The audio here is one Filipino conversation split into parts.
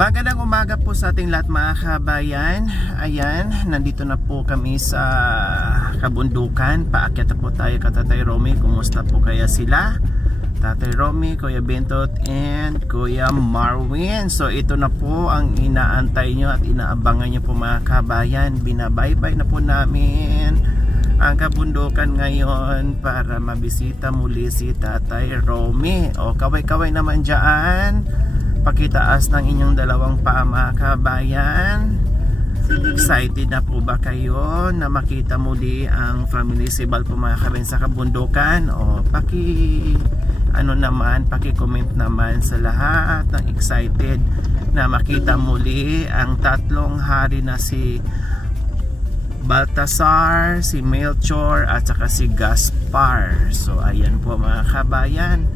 Magandang umaga po sa ating lahat mga kabayan. Ayan, nandito na po kami sa kabundukan. Paakyat na po tayo kay Tatay Romy. Kumusta po kaya sila? Tatay Romy, Kuya Bentot, and Kuya Marwin. So ito na po ang inaantay nyo at inaabangan nyo po mga kabayan. Binabaybay na po namin ang kabundukan ngayon para mabisita muli si Tatay Romy. O kaway-kaway naman dyan, pakitaas ng inyong dalawang paa mga kabayan. Excited na po ba kayo na makita muli ang Family Sibal po mga kabayan sa kabundukan? O paki-comment naman sa lahat ng excited na makita muli ang tatlong hari na si Baltasar, si Melchor at saka si Gaspar. So ayan po mga kabayan,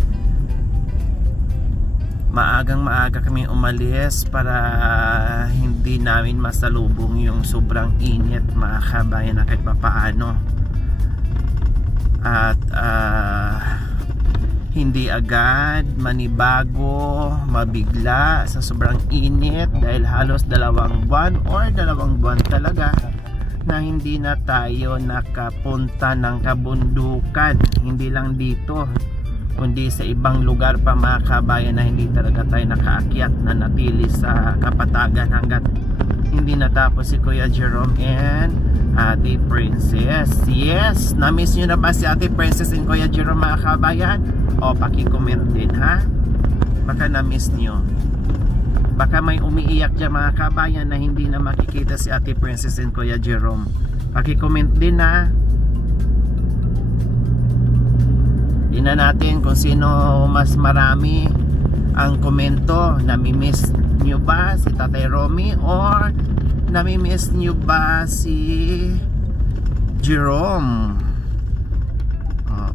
maagang-maaga kami umalis para hindi namin masalubong yung sobrang init mga kabayan na kahit papaano. At hindi agad manibago, mabigla sa sobrang init dahil halos 2 buwan or 2 buwan talaga na hindi na tayo nakapunta ng kabundukan. Hindi lang dito, kundi sa ibang lugar pa mga kabayan na hindi talaga tayo nakaakyat na natili sa kapatagan hanggat hindi natapos si Kuya Jerome and Ate Princess. Yes, na-miss nyo na ba si Ate Princess and Kuya Jerome mga kabayan? O paki-comment din ha, baka na-miss nyo. Baka may umiiyak dyan mga kabayan na hindi na makikita si Ate Princess and Kuya Jerome. Paki-comment din ha. Tingnan natin kung sino mas marami ang komento. Nami-miss nyo ba si Tatay Romy or nami-miss nyo ba si Jerome?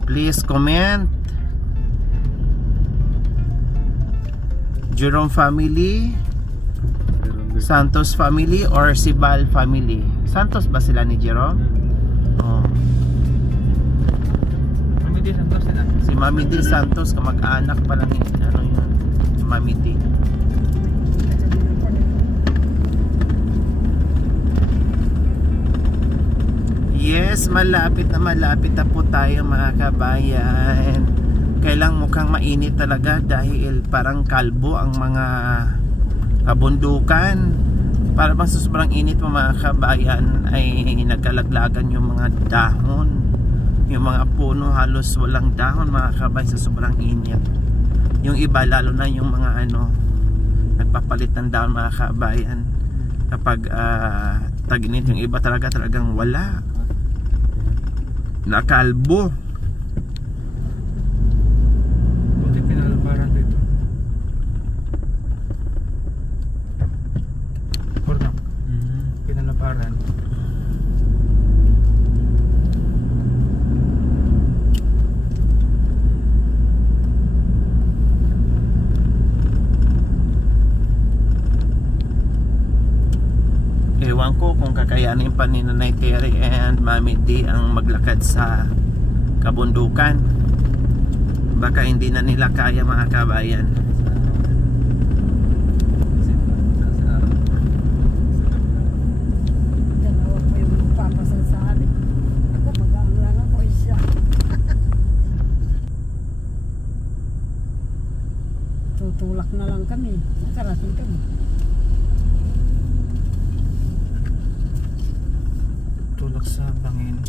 Please comment. Jerome family, Santos family, or Sibal family? Santos ba sila ni Jerome? Mami D. Santos na. Si Mami D. Santos, kamag-anak pa lang yun. Ano yun? Si Mami D. Yes, malapit na po tayo mga kabayan. Kailang mukhang mainit talaga dahil parang kalbo ang mga kabundukan. Para bang sa sobrang init mga kabayan ay nagkalaglagan yung mga dahon. Yung mga puno halos walang dahon mga kabayan sa sobrang init. Yung iba lalo na yung mga nagpapalit ng dahon mga kabayan. Kapag tag-init, yung iba talagang wala. Nakalbo. Pinalaparan dito. Porno. Pinalaparan. Ewan ko kung kakayanin pa ni Nanay Terry and Mami D ang maglakad sa kabundukan. Baka hindi na nila kaya mga kabayan. Dalawa po yung magpapasal sa amin. Ako mag-aaral ako siya. Tutulak na lang kami. Nakarating kami. Tulak sa bangin.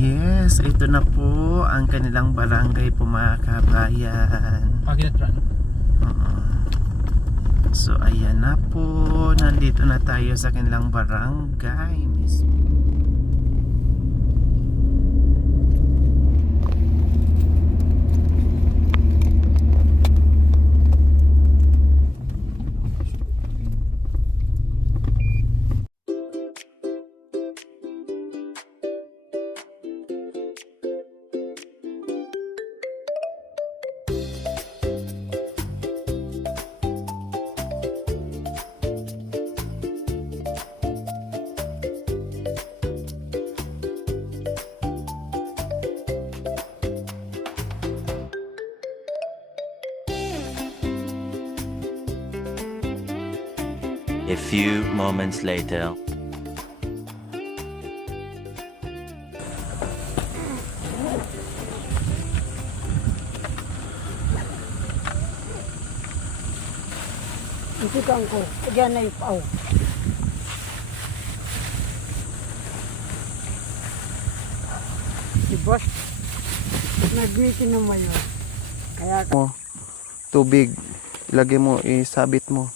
Yes, ito na po ang kanilang barangay po mga kabayan. Pakinatran. So ayan na po, nandito na tayo sa kanilang barangay mismo. A few moments later. Isikan ko. Diyan na ipaw. Si boss, nag-meeting naman yun. Kaya Mo, tubig. Ilagay mo, isabit mo.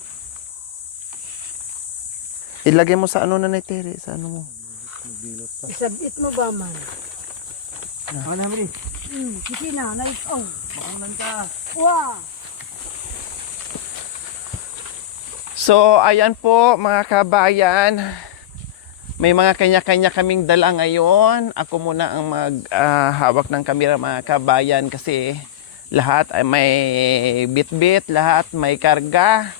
Ilagay mo sa ano na Tere, sa ano mo. isabit mo ba man? Ako na, Mari. Sige na, naipaw. Makunan ka. Wow! So, ayan po mga kabayan. May mga kanya-kanya kaming dala ngayon. Ako muna ang maghawak ng kamera mga kabayan kasi lahat ay may bit-bit, lahat may karga.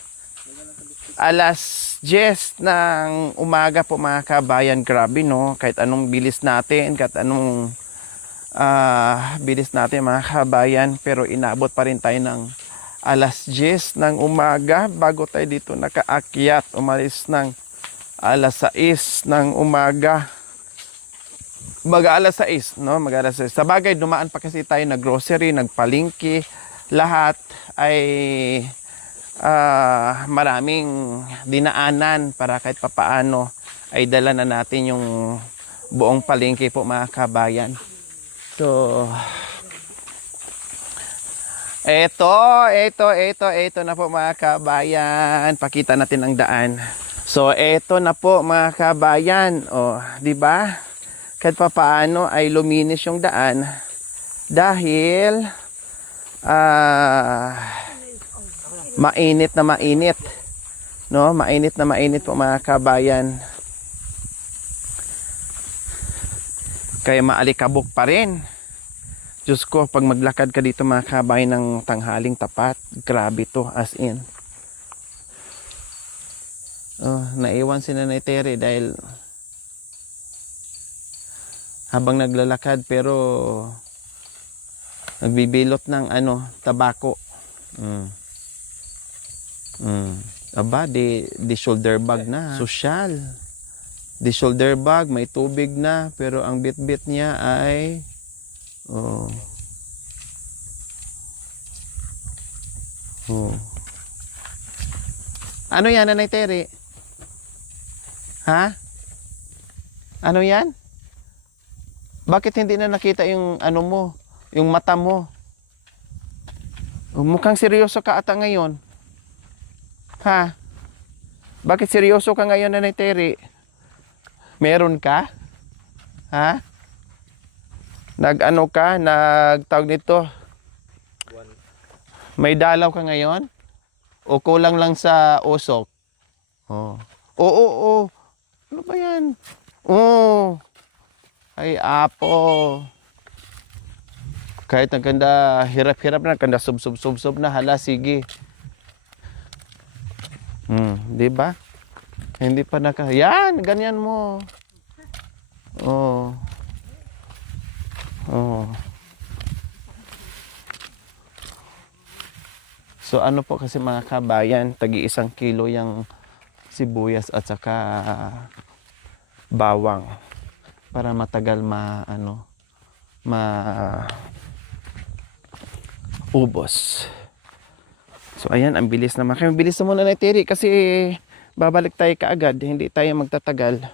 Alas 10 ng umaga po mga kabayan. Grabe no, kahit anong bilis natin, kahit anong bilis natin mga kabayan. Pero inabot pa rin tayo ng alas 10 ng umaga bago tayo dito nakaakyat. Umalis ng alas 6 ng umaga. Mag-alas 6, no? Mag-alas 6. Sa bagay, dumaan pa kasi tayo na grocery, nagpalingki. Lahat ay maraming dinaanan para kahit papaano ay dala na natin yung buong palingki po mga kabayan. So, Ito na po mga kabayan. Pakita natin ang daan. So, ito na po mga kabayan. O, di ba? Kahit pa paano ay luminis yung daan dahil mainit na mainit. No, mainit na mainit po mga kabayan. Kaya maalikabok pa rin. Diyos ko, pag maglakad ka dito mga kabayan ng tanghaling tapat, grabe to, as in. Oh, naiwan si Nanay Tere dahil habang naglalakad pero nagbibilot ng tabako. Aba, di shoulder bag na. Social. Di shoulder bag, may tubig na, pero ang bit-bit niya ay Oh. Ano yan, Nanay Tere? Ha? Ano yan? Bakit hindi na nakita yung ano mo, yung mata mo? Mukhang seryoso ka ata ngayon. Ha? Bakit seryoso ka ngayon, Nanay Tere? Meron ka? Ha? Nag-ano ka? Nagtawag nito? May dalaw ka ngayon? O kulang lang sa usok? Oh. Oo. Ano ba yan? Oo. Ay, apo. Kahit nagkanda, hirap-hirap na, nagkanda sub na, hala, sige. Di ba? Hindi pa yan, ganyan mo. Oh. So ano po kasi mga kabayan, tagi 1 kilo yung sibuyas at saka bawang para matagal ubos. So ayan, ang bilis naman. Kaya bilis na muna na Tere kasi babalik tayo kaagad, hindi tayo magtatagal.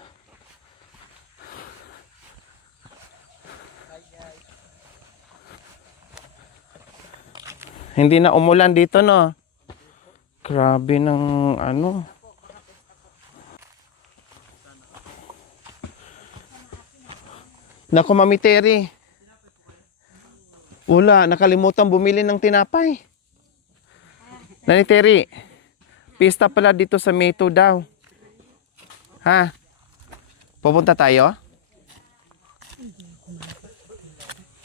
Hindi na umulan dito, no? Grabe ng ano. Naku, Mami Tere. Wala, nakalimutan bumili ng tinapay. Nani Tere, pista pala dito sa Meto daw. Ha? Pupunta tayo?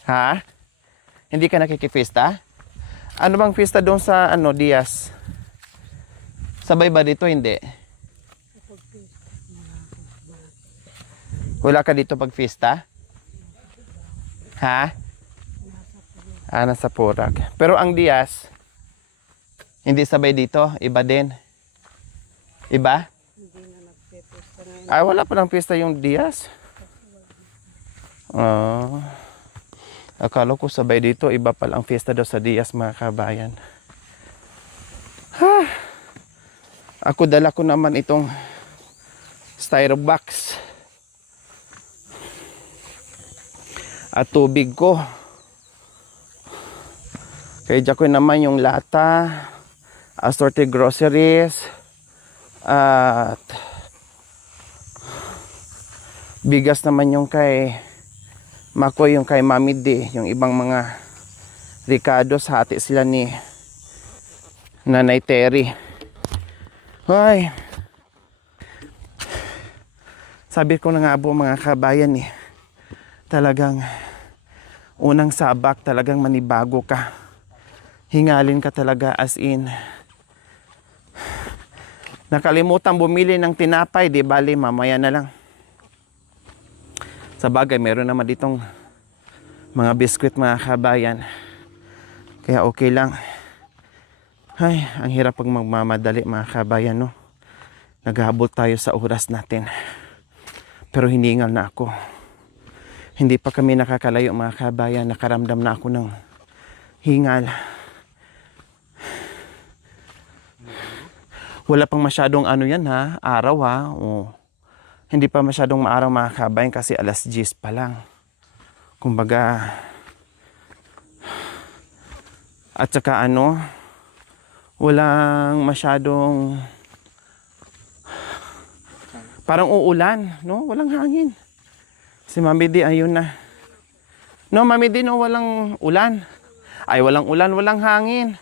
Ha? Hindi ka nakikipista? Ano bang pista doon sa Diaz? Sabay ba dito? Hindi. Wala ka dito pag pista? Ha? Nasa Purak. Pero ang Diaz, hindi sabay dito? Iba din? Iba? Ay, wala pa ng pista yung Diaz. Akala ko sabay dito, iba palang fiesta daw sa Diaz, mga kabayan. Ako dala ko naman itong styro box at tubig ko. Kaya dyan ko naman yung lata, assorted groceries, at bigas naman yung kay Mako, yung kay Mami D, yung ibang mga Ricardos, hati sila ni Nanay Terry. Hoy, sabi ko na nga po mga kabayan talagang unang sabak, talagang manibago ka. Hingalin ka talaga, as in. Nakalimutan bumili ng tinapay, di bali mamaya na lang. Sa bagay, meron naman ditong mga biskwit, mga kabayan. Kaya okay lang. Ay, ang hirap pag magmamadali, mga kabayan, no? Naghahabol tayo sa oras natin. Pero hiningal na ako. Hindi pa kami nakakalayo, mga kabayan. Nakaramdam na ako ng hingal. Wala pang masyadong ano yan, ha? Araw, ha? Oh. Hindi pa masyadong maaraw, mga kabayan, kasi 10:00 pa lang. Kumbaga, at saka ano, walang masyadong, parang uulan, no? Walang hangin. Si Mami D, ayun na. No, Mami D, no, walang ulan. Ay, walang ulan, walang hangin.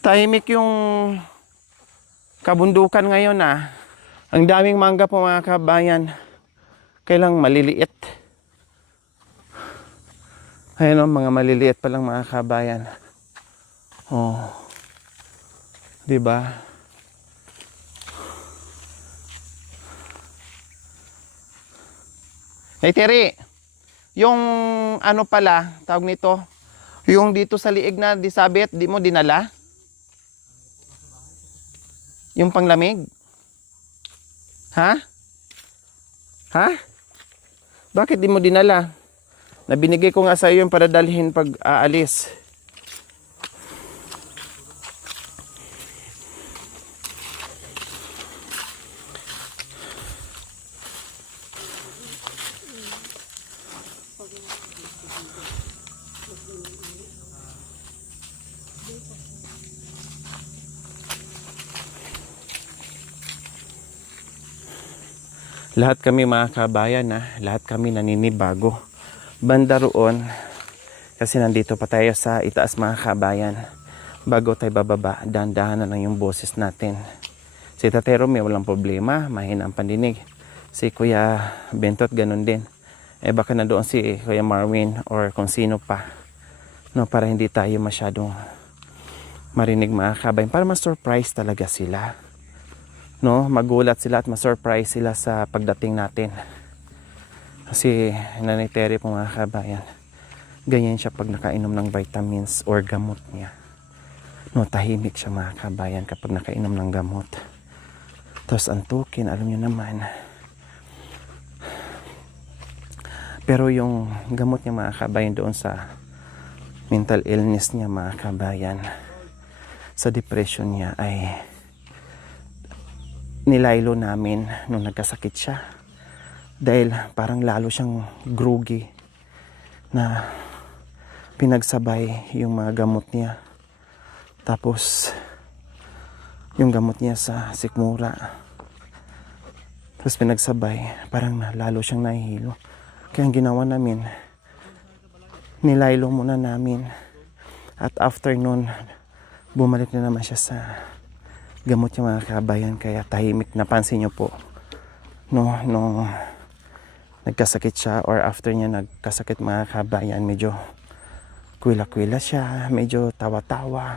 Tahimik yung kabundukan ngayon, Ang daming mangga po, mga kabayan. Kailang maliliit. Ayun, mga maliliit pa lang, mga kabayan. Oh. 'Di ba? Hey Terry, yung ano pala, tawag nito, yung dito sa liig na disabit, di mo dinala? Yung panglamig? Ha? Ha? Bakit di mo dinala? Nabinigay ko nga sa iyo yung para dalhin pag aalis. Lahat kami, mga kabayan, lahat kami naninibago. Banda roon, kasi nandito pa tayo sa itaas, mga kabayan. Bago tayo bababa, dahan-dahan na lang yung boses natin. Si Tatero may walang problema, mahina ang pandinig. Si Kuya Bentot ganun din. Baka na doon si Kuya Marwin or kung sino pa, no, para hindi tayo masyadong marinig, mga kabayan. Para ma-surprise talaga sila. No, magulat sila at ma-surprise sila sa pagdating natin. Kasi Nanay Terry po, mga kabayan, ganyan siya pag nakainom ng vitamins or gamot niya. No, tahimik siya, mga kabayan, kapag nakainom ng gamot. Tapos antukin, alam niyo naman. Pero yung gamot niya, mga kabayan, doon sa mental illness niya, mga kabayan, sa depression niya, ay nilaylo namin nung nagkasakit siya. Dahil parang lalo siyang groggy na pinagsabay yung mga gamot niya. Tapos yung gamot niya sa sikmura. Tapos pinagsabay, parang lalo siyang nahihilo. Kaya ang ginawa namin, nilaylo muna namin. At after nun, bumalik na naman siya sa gamot niya, mga kabayan. Kaya tahimik, napansin niyo po, no, nung nagkasakit siya or after niya nagkasakit, mga kabayan, medyo kwila-kwila siya, medyo tawa-tawa,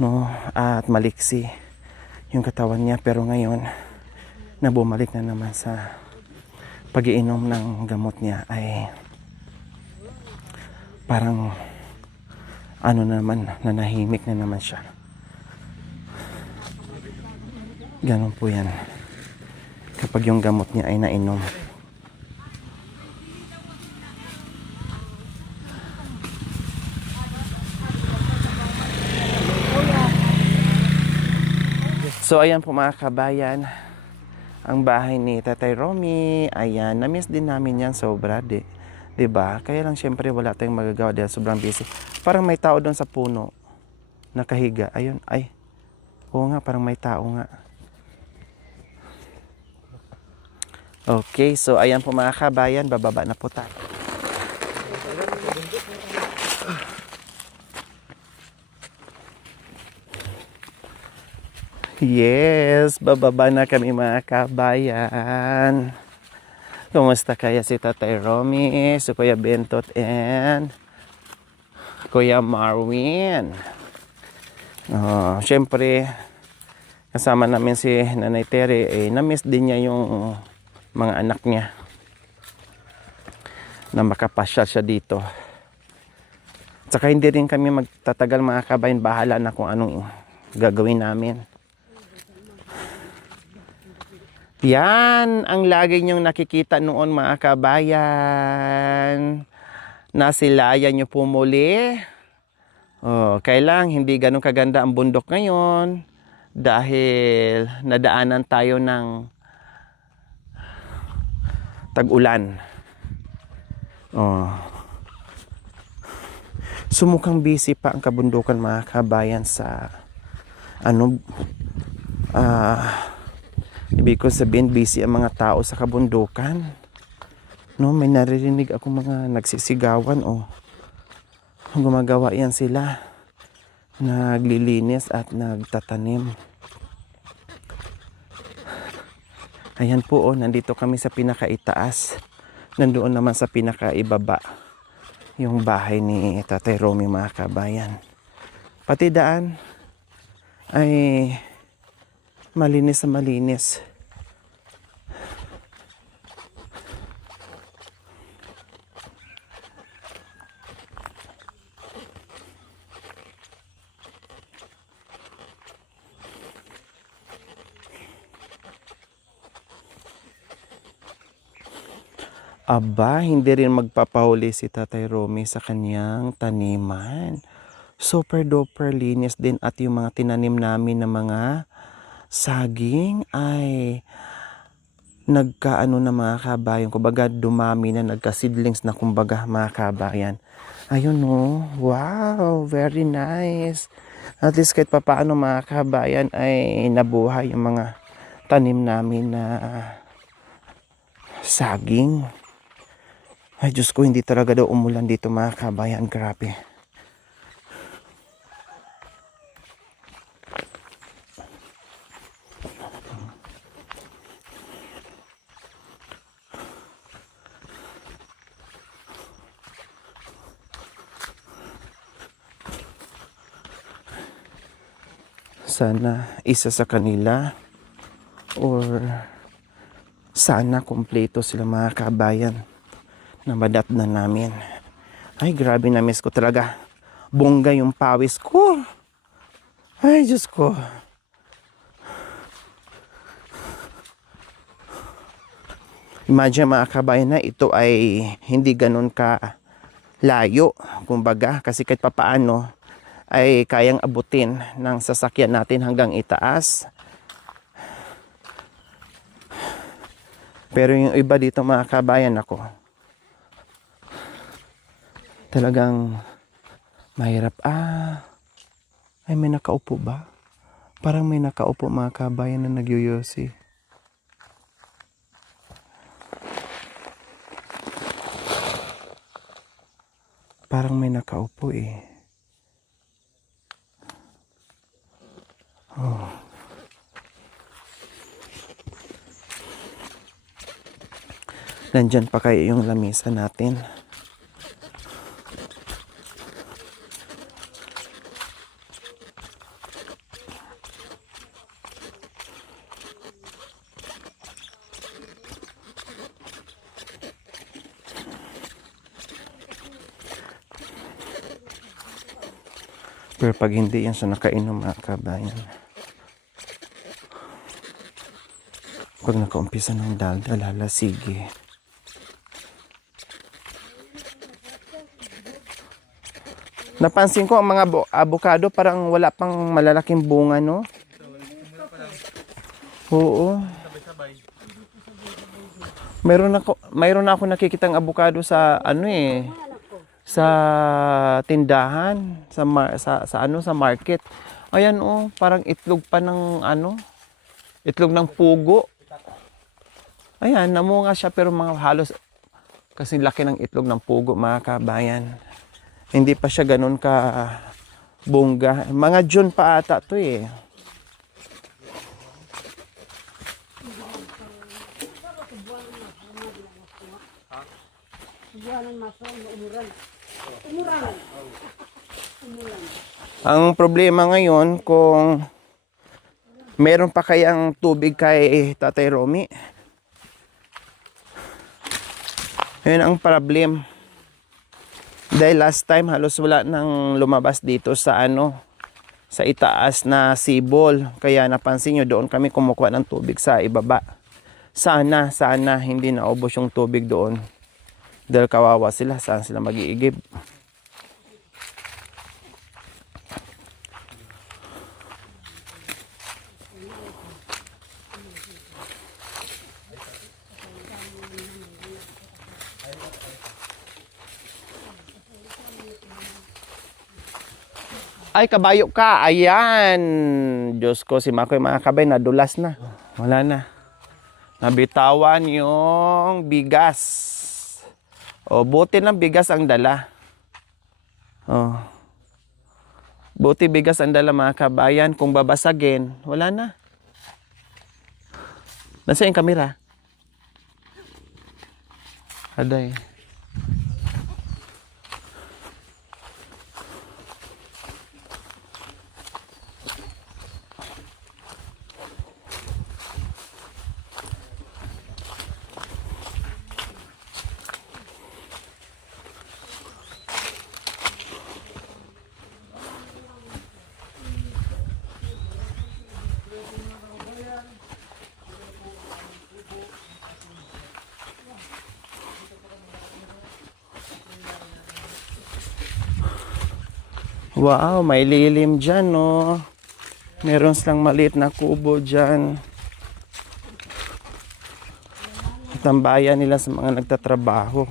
no, at maliksi yung katawan niya. Pero ngayon na bumalik na naman sa pag-iinom ng gamot niya, ay parang ano naman, nanahimik na naman siya. Ganon po yan. Kapag yung gamot niya ay nainom. So ayan po mga kabayan, ang bahay ni Tatay Romy. Ayan, na-miss din namin yan sobra, diba? Kaya lang syempre wala tayong magagawa dahil sobrang busy. Parang may tao doon sa puno, nakahiga. Ayun, ay, oo nga, parang may tao nga. Okay, so ayan po mga kabayan, bababa na po tayo. Yes, bababa na kami mga kabayan. Kumusta kaya si Tatay Romy, si Kuya Bentot, and Kuya Marwin? Siyempre, kasama namin si Nanay Tere, na-miss din niya yung mga anak niya na makapasya siya dito. Tsaka hindi rin kami magtatagal mga kabayan, bahala na kung anong gagawin namin. Yan ang lagi niyong nakikita noon mga kabayan. Nasilayan niyo po muli. Kailang hindi ganun kaganda ang bundok ngayon dahil nadaanan tayo ng tag-ulan. Sumukhang busy pa ang kabundukan mga kabayan sa ibig ko sabihin, busy ang mga tao sa kabundukan. No, may naririnig ako mga nagsisigawan gumagawa yan sila. Naglilinis at nagtatanim. Ayan po, nandito kami sa pinakaitaas. Nandoon naman sa pinakaibaba yung bahay ni Tatay Romy mga kabayan. Pati daan ay malinis na malinis. Aba, hindi rin magpapahuli si Tatay Romy sa kanyang taniman. Super duper linis din at yung mga tinanim namin na mga saging ay nagkaano na mga kabayan. Kumbaga dumami na, nagka-seedlings na kumbaga mga kabayan. Ayun wow, very nice. At least kahit papaano mga kabayan ay nabuhay yung mga tanim namin na saging. Ay Diyos ko, hindi talaga daw umulan dito mga kabayan. Grabe. Sana isa sa kanila or sana kumpleto sila mga kabayan na madatnan namin. Ay grabe, na miss ko talaga. Bongga yung pawis ko. Ay Diyos ko. Imagine mga kabayan na ito ay hindi ganun ka layo. Kumbaga kasi kahit papaano ay kayang abutin ng sasakyan natin hanggang itaas. Pero yung iba dito mga kabayan ako, talagang mahirap. Ay may nakaupo ba? Parang may nakaupo mga kabayan na nagyoyosi. Parang may nakaupo Nandyan pa kayo yung lamesa natin. Pero pag hindi yan siya nakainom mga kabayan, Pag nakaumpisa ng daldal, sige. Napansin ko ang mga avocado parang wala pang malalaking bunga, no? Oo. Mayroon na ako nakikitang avocado sa sa tindahan, sa market. Ayan parang itlog pa ng itlog ng pugo. Ayan, namunga siya pero mga halos kasi laki ng itlog ng pugo, mga kabayan. Hindi pa siya ganun ka bongga. Mga June pa ata to eh. Ang problema ngayon kung meron pa kayang tubig kay Tatay Romy. Yun ang problem. Dahil last time halos wala nang lumabas dito sa sa itaas na sibol. Kaya napansin nyo doon kami kumukuha ng tubig sa ibaba. Sana hindi naubos yung tubig doon. Dahil kawawa sila, saan sila mag-iigib. Ay, kabayo ka. Ayan. Diyos ko, si Makoy mga kabay, nadulas na. Wala na. Nabitawan yung bigas. Buti ng bigas ang dala. Buti bigas ang dala, mga kabayan. Kung babasagin, wala na. Nasa yung kamera? Aday. Wow, may lilim dyan, no? Meron silang maliit na kubo dyan. Tambayan nila sa mga nagtatrabaho.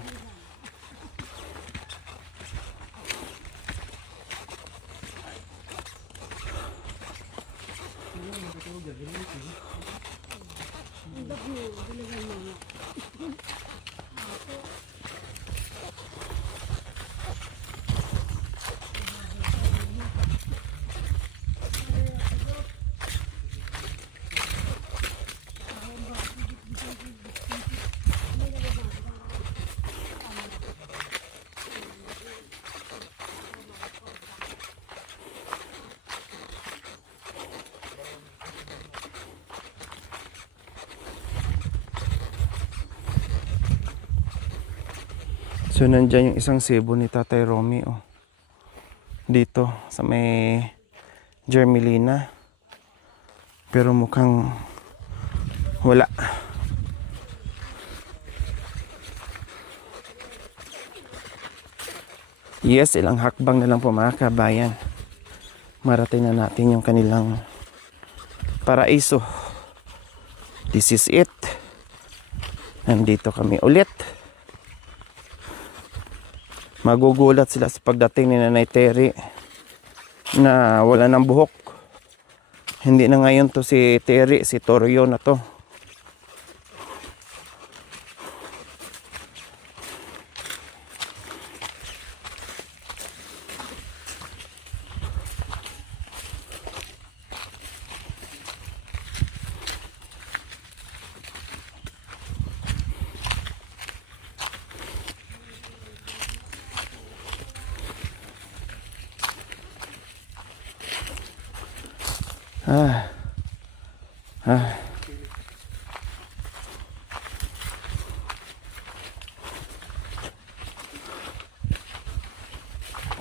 So, nandyan yung isang sebo ni Tatay Romy, dito, sa may Germelina. Pero mukhang wala. Yes, ilang hakbang na lang po, mga kabayan. Marating na natin yung kanilang paraiso. This is it. Nandito kami ulit. Magugulat sila sa pagdating ni Nanay Terry na wala ng buhok. Hindi na ngayon to si Terry, si Toryo na to.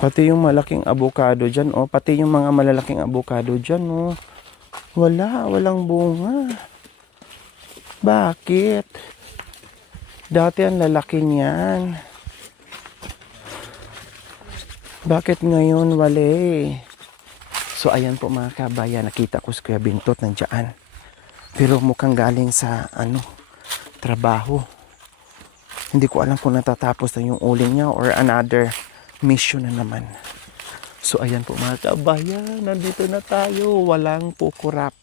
Pati yung malaking avocado dyan, pati yung mga malalaking avocado dyan, walang bunga. Bakit? Dati ang lalaki niyan. Bakit ngayon wala? So ayan po mga kabayan, nakita ko si Kuya Bintot nandiyan. Pero mukhang galing sa trabaho. Hindi ko alam kung natatapos na yung uling niya or another mission na naman. So ayan po mga kabayan, nandito na tayo. Walang pukurap.